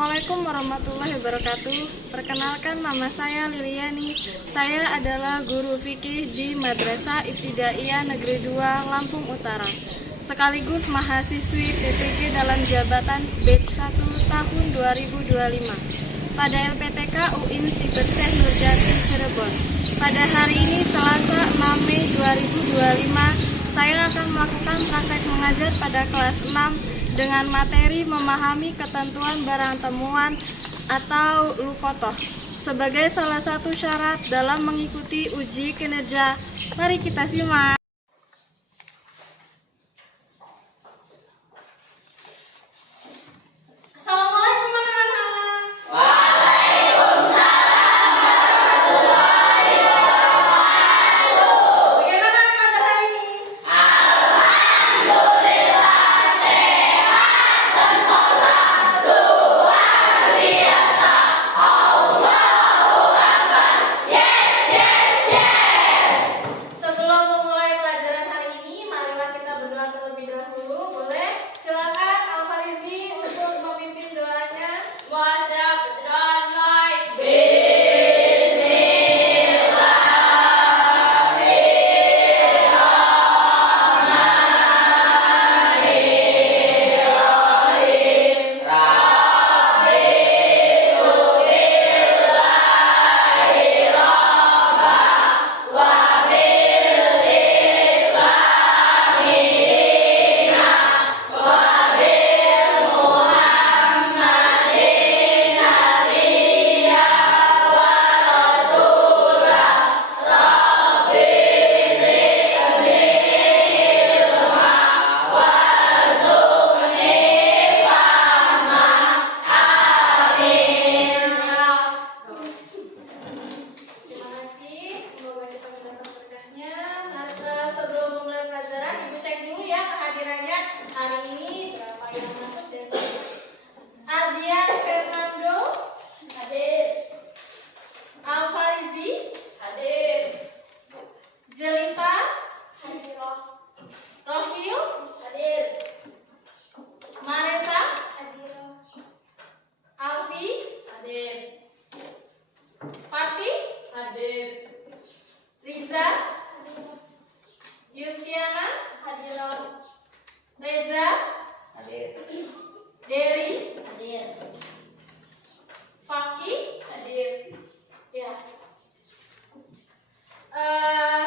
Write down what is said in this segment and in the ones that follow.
Assalamualaikum warahmatullahi wabarakatuh. Perkenalkan, nama saya Liliani. Saya adalah guru fikih di Madrasah Ibtidaiyah Negeri 2 Lampung Utara, sekaligus mahasiswi PPG dalam jabatan batch 1 tahun 2025 pada LPTK UIN Sibersyekh Nurjati Cirebon. Pada hari ini Selasa 6 Mei 2025, saya akan melakukan praktek mengajar pada kelas 6 dengan materi memahami ketentuan barang temuan atau lukotoh sebagai salah satu syarat dalam mengikuti uji kinerja. Mari kita simak. Assalamualaikum teman-teman. Bagaimana kabar hari ini? Sebelum memulai pelajaran hari ini, marilah kita berdoa terlebih dahulu. Boleh? Silakan Al-Farizi untuk memimpin doanya. Terima kasih, semoga kita mendapat berkahnya. Sebelum memulai pelajaran, Ibu cek dulu ya kehadirannya hari ini berapa yang masuk dan tidak. Ardian Fernando hadir. Al-Farizi hadir. Jelita hadir. Rohil hadir. Maresa hadir. Alfi hadir. Fatih hadir. Riza hadir. Yuskiana hadir. Reza hadir. Deri hadir. Fakih hadir. Ya.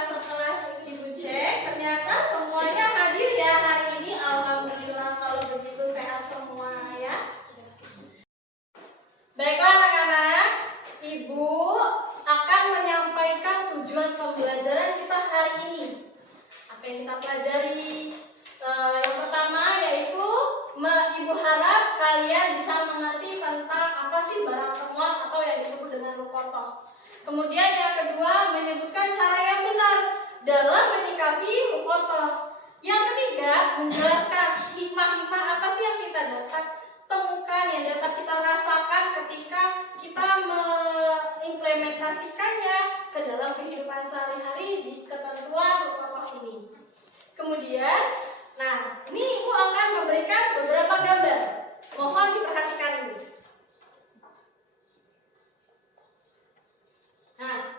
Setelah Ibu cek, ternyata semuanya hadir ya hari ini. Alhamdulillah kalau begitu sehat semua ya. Baiklah anak-anak, Ibu akan menyampaikan tujuan pembelajaran kita hari ini. Apa yang kita pelajari? Yang pertama yaitu Ibu harap kalian bisa mengerti tentang apa sih barang temuan atau yang disebut dengan lukotoh. Kemudian yang kedua menyebutkan cara yang benar dalam menyikapi lukotoh. Yang ketiga menjelaskan hikmah-hikmah apa sih yang kita dapat temukan, yang dapat kita rasakan ketika kita mengimplementasikannya ke dalam kehidupan sehari-hari di ketentuan lukotoh ini. Kemudian, ini Ibu akan memberikan beberapa gambar. Mohon diperhatikan ini.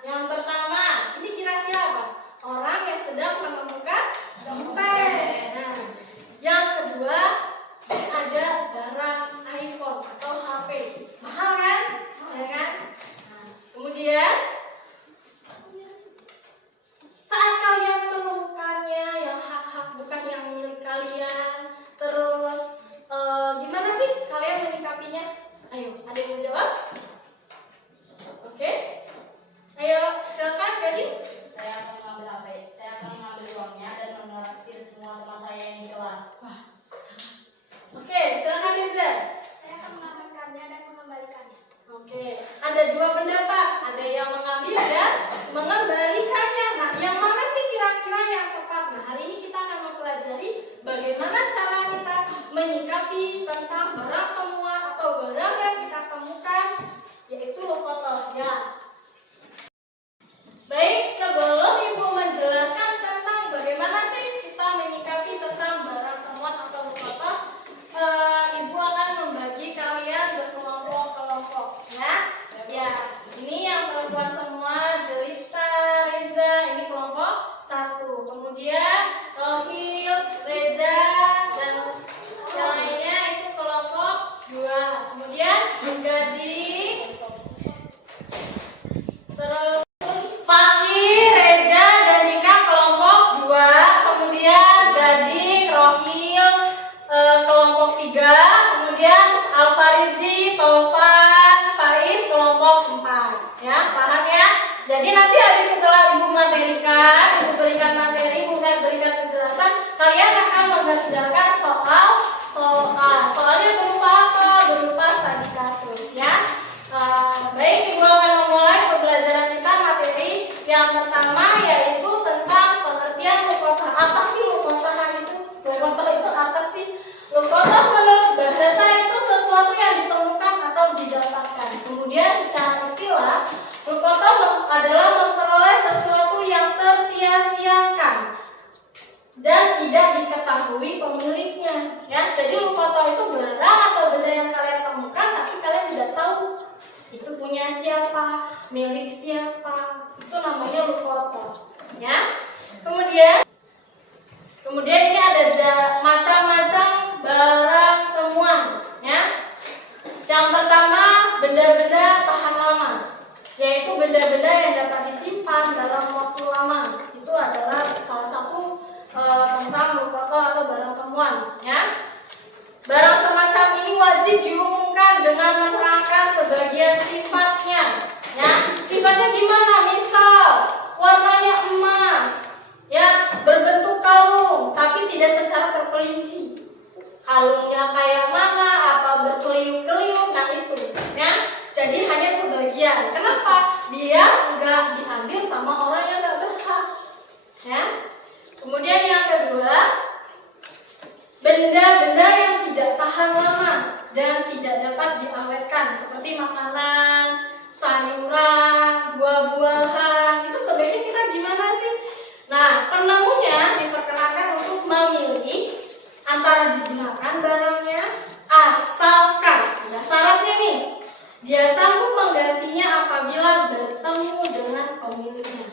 Yang pertama, ini kira-kira apa? Orang yang sedang menemukan dompet. Yang kedua, ada barang iPhone atau HP. Mahal kan? Ya kan? Kemudian saat kalian menemukannya yang hak-hak bukan yang milik kalian, terus gimana sih kalian menyikapinya? Ayo, ada yang mau jawab? Oke. Ayo, silakan Gading. Saya akan mengambil HP, saya akan mengambil uangnya dan menraktir semua teman saya yang di kelas. Oke, silakan Riza. Saya akan mengamankannya dan mengembalikannya. Oke, ada dua pendapat. Ada yang keluar semua. Jelita, Reza, ini kelompok 1. Kemudian Rohil, Reza, dan yang lainnya itu kelompok 2. Kemudian Gading, terus Fakih, Reza, dan Dika kelompok 2. Kemudian Gading, Rohil kelompok 3. Kemudian Alfarizi, Taufan, Faiz kelompok 4. Ya, paham ya? Jadi nanti habis setelah Ibu materikan, Ibu berikan materi, Ibu berikan penjelasan, kalian akan mengerjakan soalnya berupa apa? Berupa studi kasus ya. Baik, Ibu akan memulai pembelajaran kita materi yang pertama, yaitu tentang pengertian lukotoh. Apa sih lukotoh itu? Lukotoh itu apa sih? Lukotoh menurut bahasa itu sesuatu yang ditemukan atau didapatkan. Kemudian secara istilah, lukotoh adalah memperoleh sesuatu yang tersia-siakan dan tidak diketahui pemiliknya. Ya, jadi lukotoh itu barang atau benda yang kalian temukan tapi kalian tidak tahu itu punya siapa, milik siapa. Itu namanya lukotoh. Ya. Kemudian ini ada macam-macam barang temuan. Ya. Yang pertama, benda-benda tahan lama, yaitu benda-benda yang dapat disimpan dalam waktu lama. Itu adalah salah satu tentang lukotoh atau barang temuan. Ya. Barang semacam ini wajib diumumkan dengan menerangkan sebagian sifatnya. Ya, sifatnya gimana? Misal warnanya emas, ya, berbentuk kalung, tapi tidak secara terperinci. Kalungnya kayak mana? Apa berkeliung-keliung? Nah itu, ya. Jadi hanya sebagian. Kenapa? Biar nggak diambil sama orang yang nggak berhak. Ya. Kemudian yang kedua, benda-benda yang tidak tahan lama dan tidak dapat diawetkan, seperti makanan, sayuran, buah-buahan. Itu sebaiknya kita gimana sih? Nah, penemunya diperkenankan untuk memilih antara digunakan barangnya, asalkan ada syaratnya nih, dia sanggup menggantinya apabila bertemu dengan pemiliknya.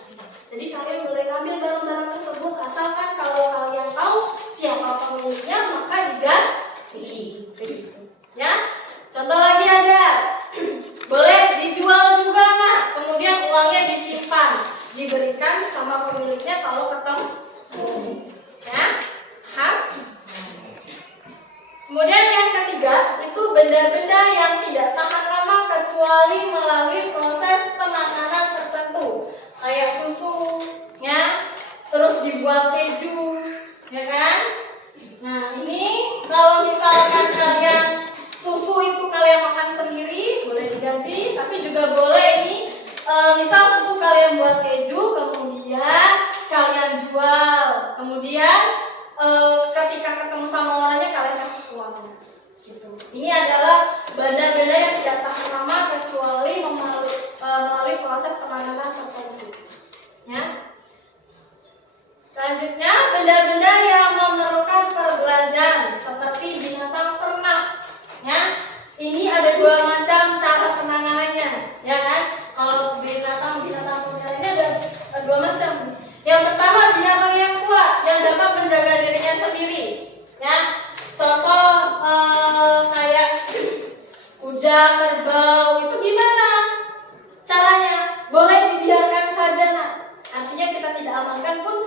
Jadi kalian boleh ambil barang-barang tersebut asalkan kalau kalian tahu siapa pemiliknya maka diganti. Begitu. Ya. Contoh lagi ada boleh dijual juga, nah, kemudian uangnya disimpan, diberikan sama pemiliknya kalau ketemu. Ya. Kemudian yang ketiga itu benda-benda yang tidak tahan lama kecuali melalui proses penanganan tertentu, kayak susu, ya, terus dibuat keju, ya kan? Nah ini kalau misalkan kalian susu itu kalian makan sendiri boleh diganti, tapi juga boleh ini misal susu kalian buat keju kemudian kalian jual, kemudian ketika ketemu sama orangnya kalian kasih uangnya, gitu. Ini adalah benda-benda yang tidak tahan lama kecuali melalui proses penanganan tertentu. Ya. Selanjutnya benda-benda yang memerlukan perbelanjaan seperti binatang ternak. Ya. Ini ada dua macam cara penanganannya, ya kan? Kalau binatang peliharaan ini ada dua macam. Yang pertama binatang yang kuat yang dapat menjaga dirinya sendiri, ya. Contoh kayak kuda, kerbau, itu gimana caranya? Boleh dibiarkan saja, nah. Artinya kita tidak amankan pun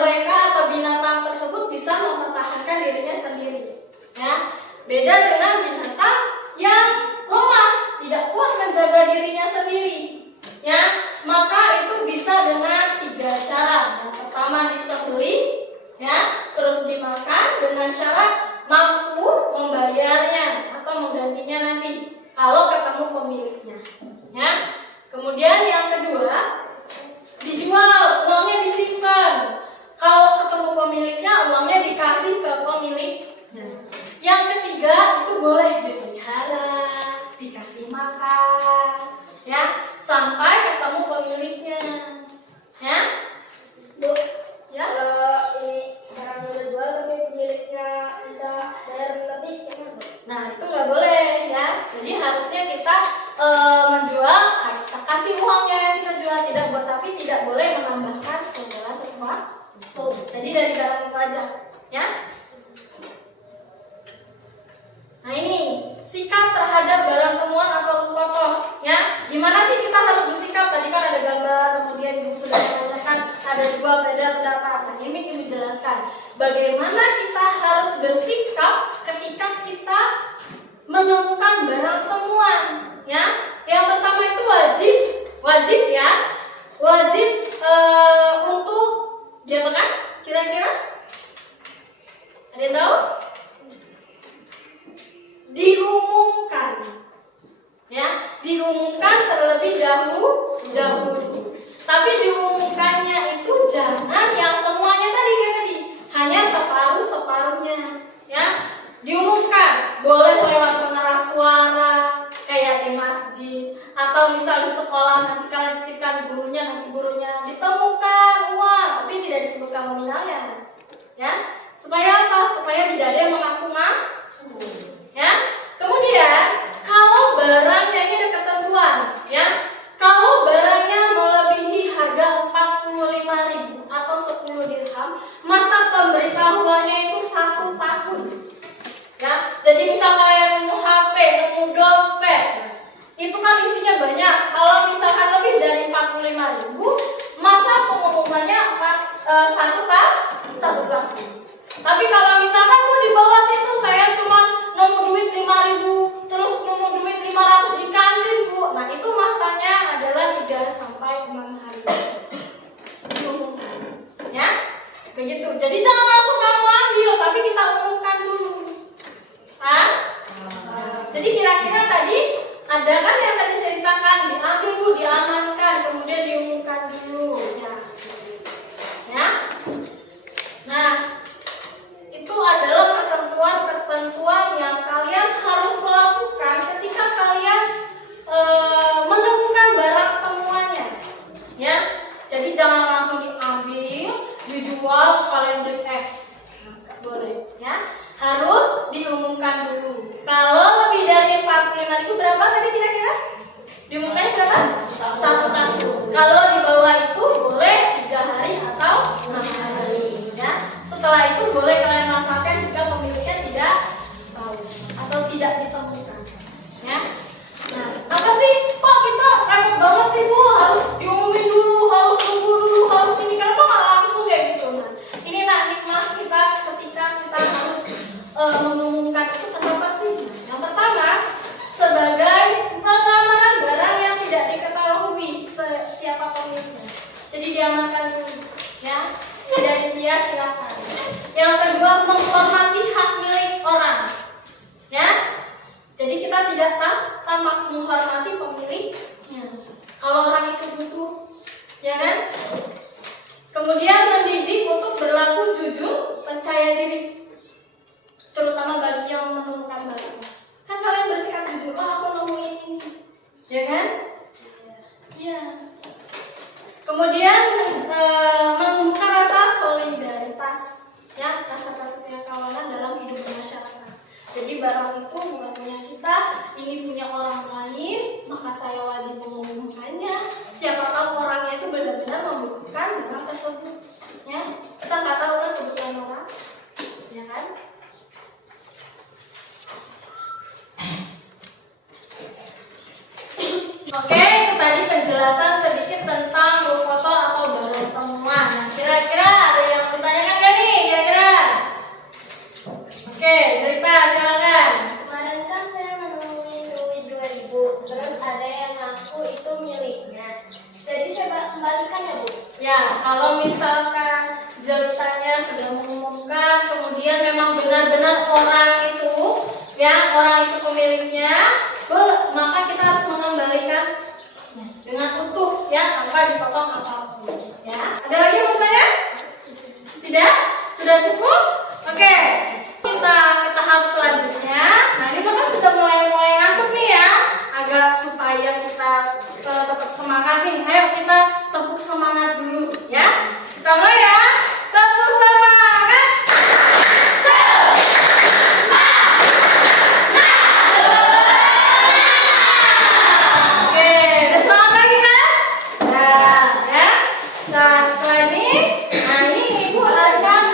mereka atau binatang tersebut bisa mempertahankan dirinya sendiri, ya. Beda dengan binatang yang lemah, tidak kuat menjaga dirinya sendiri, ya. Maka itu bisa dengan 3 cara. Yang pertama disembelih, ya, terus dimakan dengan syarat mampu membayarnya atau menggantinya nanti kalau ketemu pemiliknya, ya. Kemudian yang kedua dijual, uangnya disimpan. Kalau ketemu pemiliknya, uangnya dikasih ke pemiliknya. Yang ketiga itu boleh dipelihara, dikasih makan, ya, sampai ketemu pemiliknya, ya. Bu, ya. Ini barang udah jual tapi pemiliknya tidak bayar lebih, Nah itu nggak boleh, ya. Jadi harusnya kita menjual, kita kasih uang Jadi dari barang itu aja, ya. Nah ini sikap terhadap barang temuan atau kotoh, ya. Gimana sih kita harus bersikap? Tadi kan ada gambar, kemudian ibu sudah mengatakan ada dua beda pendapat. Nah ini ibu jelaskan bagaimana kita harus bersikap ketika kita menemukan barang temuan, ya. Yang pertama itu wajib ya, wajib untuk diapakan? Kira-kira ada yang tahu? Diumumkan, ya, diumumkan terlebih dahulu. Tapi diumumkannya itu jangan yang semuanya tadi kayak tadi, hanya separuhnya, ya. Diumumkan boleh lewat pengeras suara kayak di masjid atau misal di sekolah, nanti kalian titipkan gurunya, nanti gurunya ditemukan uang tapi tidak disebutkan nominalnya, ya. Supaya apa? Supaya tidak ada yang mengaku ya. Kemudian kalau barangnya ini ada ketentuan, ya. Kalau barangnya melebihi harga 45.000 atau 10 dirham, masa pemberitahuannya itu 1 tahun. Ya, jadi misal kalian nemu HP, nemu dompet, itu kan isinya banyak. Kalau misalkan lebih dari 45.000, masa pengumumannya 1 tahun. Tapi kalau misalkan Bu di bawah situ saya cuma nemu duit 5.000, terus nemu duit 500 di kantin Bu, nah itu masanya adalah 3 sampai 6 hari. Ya, begitu. Jadi jangan langsung kamu ambil, tapi kita umumkan dulu. Jadi kira-kira tadi ada kan yang tadi ceritakan, diambil Bu, diamankan, kemudian diumumkan dulu, ya. Nah, itu adalah ketentuan yang kalian harus lakukan ketika kalian menemukan barang temuannya, ya. Jadi jangan langsung diambil, dijual, kalian beli es, nggak boleh, ya. Harus diumumkan dulu. Kalau lebih dari 45.000 berapa tadi kira-kira? Diumumkannya berapa? 1 tahun. Kalau di bawah itu boleh 3 hari atau 6 hari, ya. Setelah itu boleh kalian manfaatkan jika pemiliknya tidak tahu atau tidak ditemukan, ya. Nah, apa sih? Kok kita repot banget sih Bu? Harus diumumin dulu, harus tunggu dulu, harus ini. Kenapa nggak langsung kayak gitu? Nah, ini hikmah kita ketika kita harus mengumumkan itu kenapa sih? Yang pertama, sebagai pengamanan barang yang tidak diketahui siapa pemiliknya. Jadi diamankan dulu, ya. Tidak disia-siakan. Yang kedua, menghormati hak milik orang, ya. Jadi kita tidak tamak menghormati pemiliknya. Kalau orang itu butuh, ya kan? Kemudian mendidik untuk berlaku jujur, percaya diri, terutama bagi yang menemukan barang. Kan kalian bersikap jujur, aku nemuin ini, ya kan? Iya. Kemudian menumbuhkan rasa solidaritas, ya, rasa kasih kawanan dalam hidup masyarakat. Jadi barang itu bukan punya kita, ini punya orang lain, maka saya wajib mengumumkannya. Siapa tahu orangnya itu benar-benar membutuhkan barang tersebut, ya. Kita nggak tahu kan kebutuhan orang, ya kan? Oke, itu tadi penjelasan sedikit tentang foto atau barang temuan. Nah, kira-kira ada yang bertanyakan nggak nih? Kira-kira? Oke, cerita silakan. Kemarin kan saya menemukan duit 2.000, terus ada yang ngaku itu miliknya. Jadi saya kembalikan ya Bu? Ya, kalau misalkan jalutannya sudah mengumumkan, kemudian memang benar-benar orang itu, ya, orang itu pemiliknya, maka kita harus mengembalikan dengan utuh, ya, tanpa dipotong apapun, ya. Ada lagi yang bertanya? Tidak? Sudah cukup? Oke, kita ke tahap selanjutnya. Nah, ini kan sudah mulai ngantuk nih ya. Agak supaya kita tetap semangat nih. Ayo kita tepuk semangat dulu, ya. Kita mulai ya. Tepuk semangat. Nah, setelah ini, ibu ada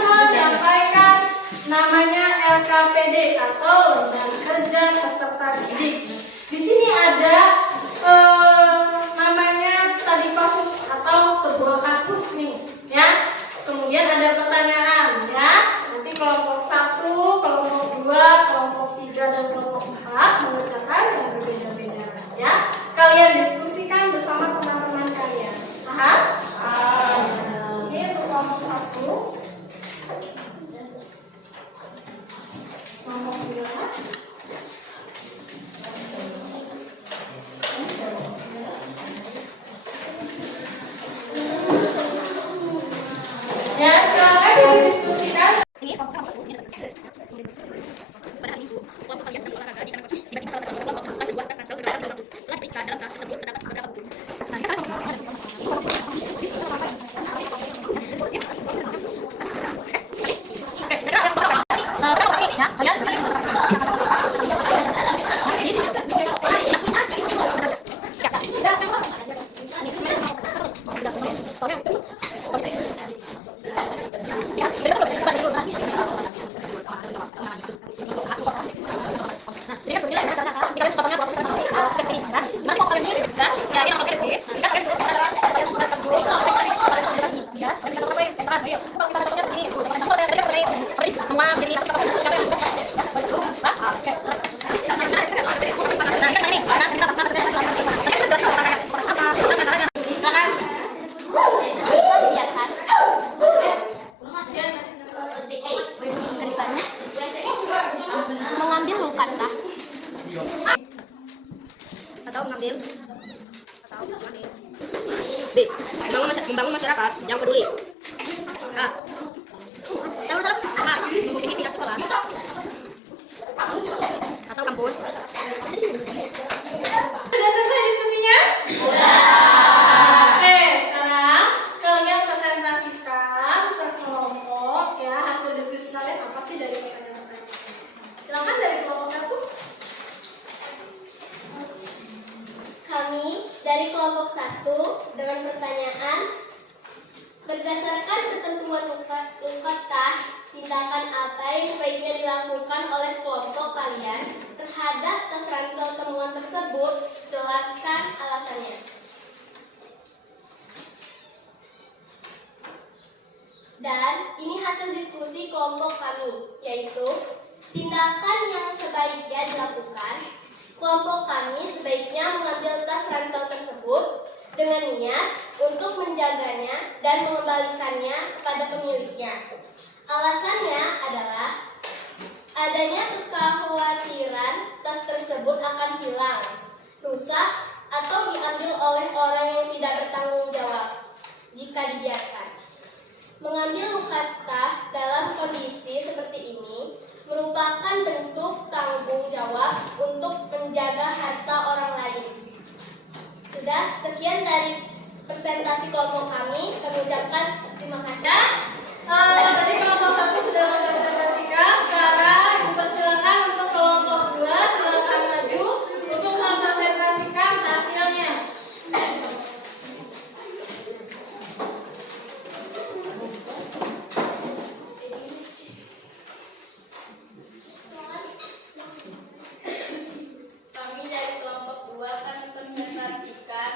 B. Membangun masyarakat yang peduli. A. Mempunyai tingkat sekolah atau kampus. Sudah selesai diskusinya? Oke, sekarang kalian presentasikan per kelompok ya hasil diskusi kalian apa sih dari pertanyaan-pertanyaan. Silakan dari kelompok 1. Kami dari kelompok 1 dengan pertanyaan, berdasarkan ketentuan UKTA, tindakan apa yang sebaiknya dilakukan oleh kelompok kalian terhadap tes ransel temuan tersebut? Jelaskan alasannya. Dan ini hasil diskusi kelompok kami, yaitu tindakan yang sebaiknya dilakukan. Kelompok kami sebaiknya mengambil tas ransel tersebut dengan niat untuk menjaganya dan mengembalikannya kepada pemiliknya. Alasannya adalah adanya kekhawatiran tas tersebut akan hilang, rusak, atau diambil oleh orang yang tidak bertanggung jawab jika dibiarkan. Mengambil UKTA dalam kondisi seperti ini merupakan bentuk tanggung jawab untuk menjaga harta orang lain. Sudah, sekian dari presentasi kelompok kami. Kami ucapkan terima kasih. Tadi kelompok 1 sudah mempresentasikan. Sekarang dipersilakan untuk kelompok 2. Silakan maju untuk mempresentasikan hasilnya. Kami dari kelompok 2 akan presentasikan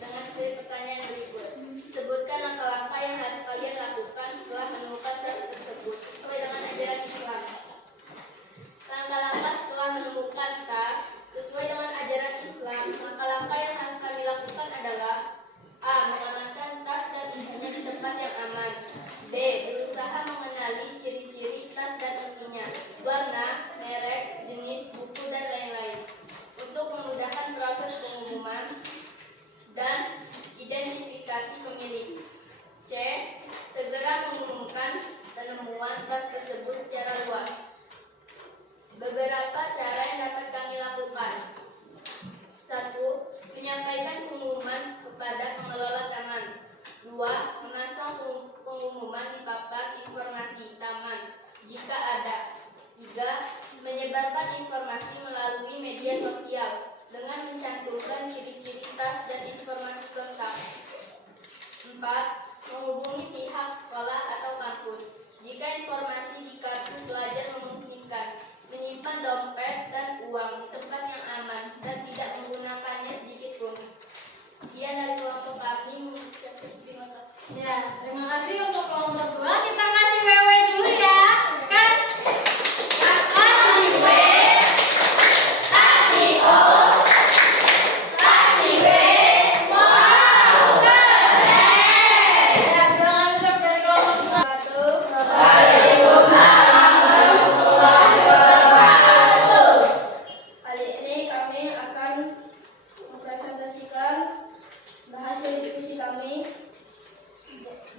dengan seperti pertanyaan berikut. Sebutkan langkah-langkah yang harus kalian lakukan setelah menemukan tas tersebut sesuai dengan ajaran Islam. Langkah-langkah setelah menemukan tas sesuai dengan ajaran Islam. Langkah-langkah yang harus kami lakukan adalah: A. Mengamankan tas dan isinya di tempat yang aman. B. Berusaha mengenali ciri-ciri tas dan isinya, warna, merek, jenis, buku, dan lain-lain, untuk memudahkan proses pengumuman dan identifikasi pemilik. C. Segera mengumumkan penemuan tas tersebut secara luas. Beberapa cara yang dapat kami lakukan. 1. Menyampaikan pengumuman kepada pengelola taman. 2. Memasang pengumuman di papan informasi taman jika ada. 3. Menyebarkan informasi melalui media sosial dengan mencantumkan ciri-ciri tas dan informasi lengkap. 4. Menghubungi pihak sekolah atau kampus jika informasi di kartu pelajar memungkinkan. Menyimpan dompet dan uang di tempat yang aman dan tidak menggunakannya sedikit pun. Sekian dari kelompok kami. Terima kasih. Ya, terima kasih untuk kelompok 2. Kita kasih wewe dulu ya. Kasih W. Kasih O. Kasih W. Wow, keren. Ya, silakan duduk dari kelompok 2. Kali ini kami akan mempresentasikan hasil diskusi kami,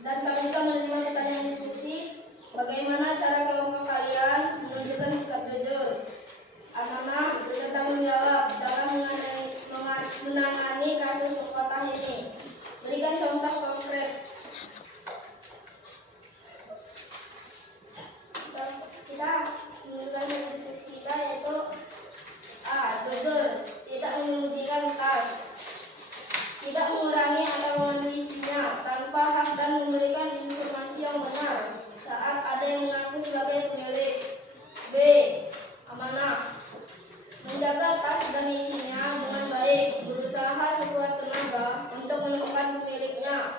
dan kami juga menerima pertanyaan diskusi. Bagaimana cara kelompok kalian menunjukkan sikap jujur, amanah, bertanggung jawab dalam menangani kasus UKTA ini? Berikan contoh konkret. Kita menunjukkan hasil diskusi kita, yaitu A. Jujur, tidak menyembunyikan tas, tidak mengurangi atau mengisinya tanpa hak, dan memberikan informasi yang benar saat ada yang mengaku sebagai pemilik. B. Amanah, menjaga tas dan isinya dengan baik, berusaha sekuat tenaga untuk menemukan pemiliknya.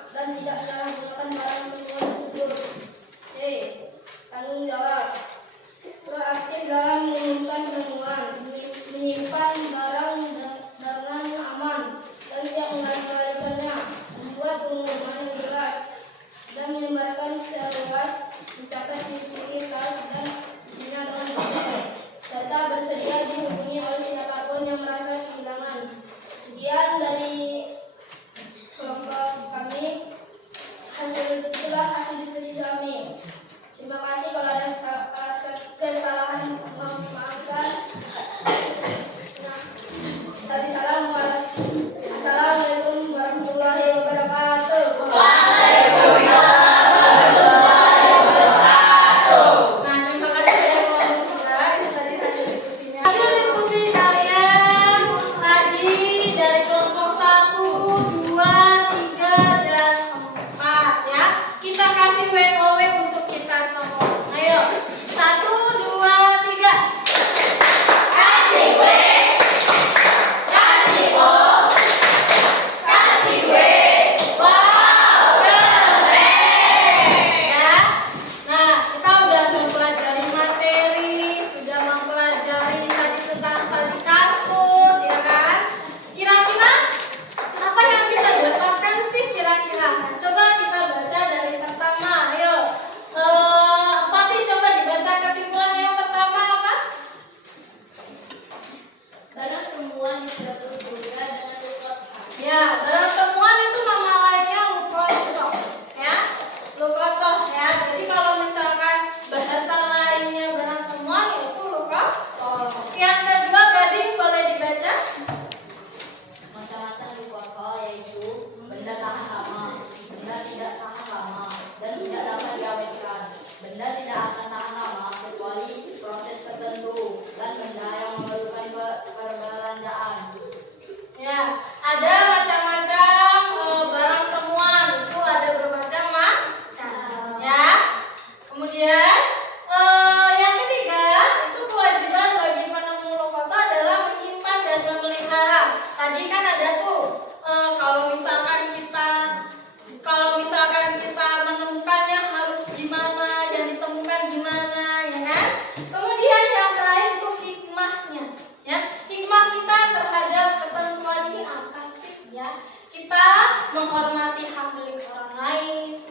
Ya, barang temuan itu nama lainnya lukotoh, ya, lukotoh ya. Jadi kalau misalkan bahasa lainnya barang temuan yaitu lukotoh. Yang kedua, Gading boleh dibaca? Macam-macam lukotoh yaitu benda tahan lama, benda tidak tahan lama, dan tidak dapat diawetkan. Benda tidak akan tahan lama kecuali proses tertentu, dan benda yang memerlukan perbelanjaan. Ya, ada macam-macam barang temuan itu ada bermacam-macam, ya. Kemudian yang ketiga itu kewajiban bagi penemu lukotoh adalah menyimpan dan memelihara. Tadi kan ada tuh kalau misalkan kita menemukannya harus gimana, yang ditemukan gimana, ya kan? Kemudian yang terakhir itu hikmahnya, ya. Hikmah kita terhadap ketentuan ini apa sih, ya? Kita menghormati hak milik orang lain,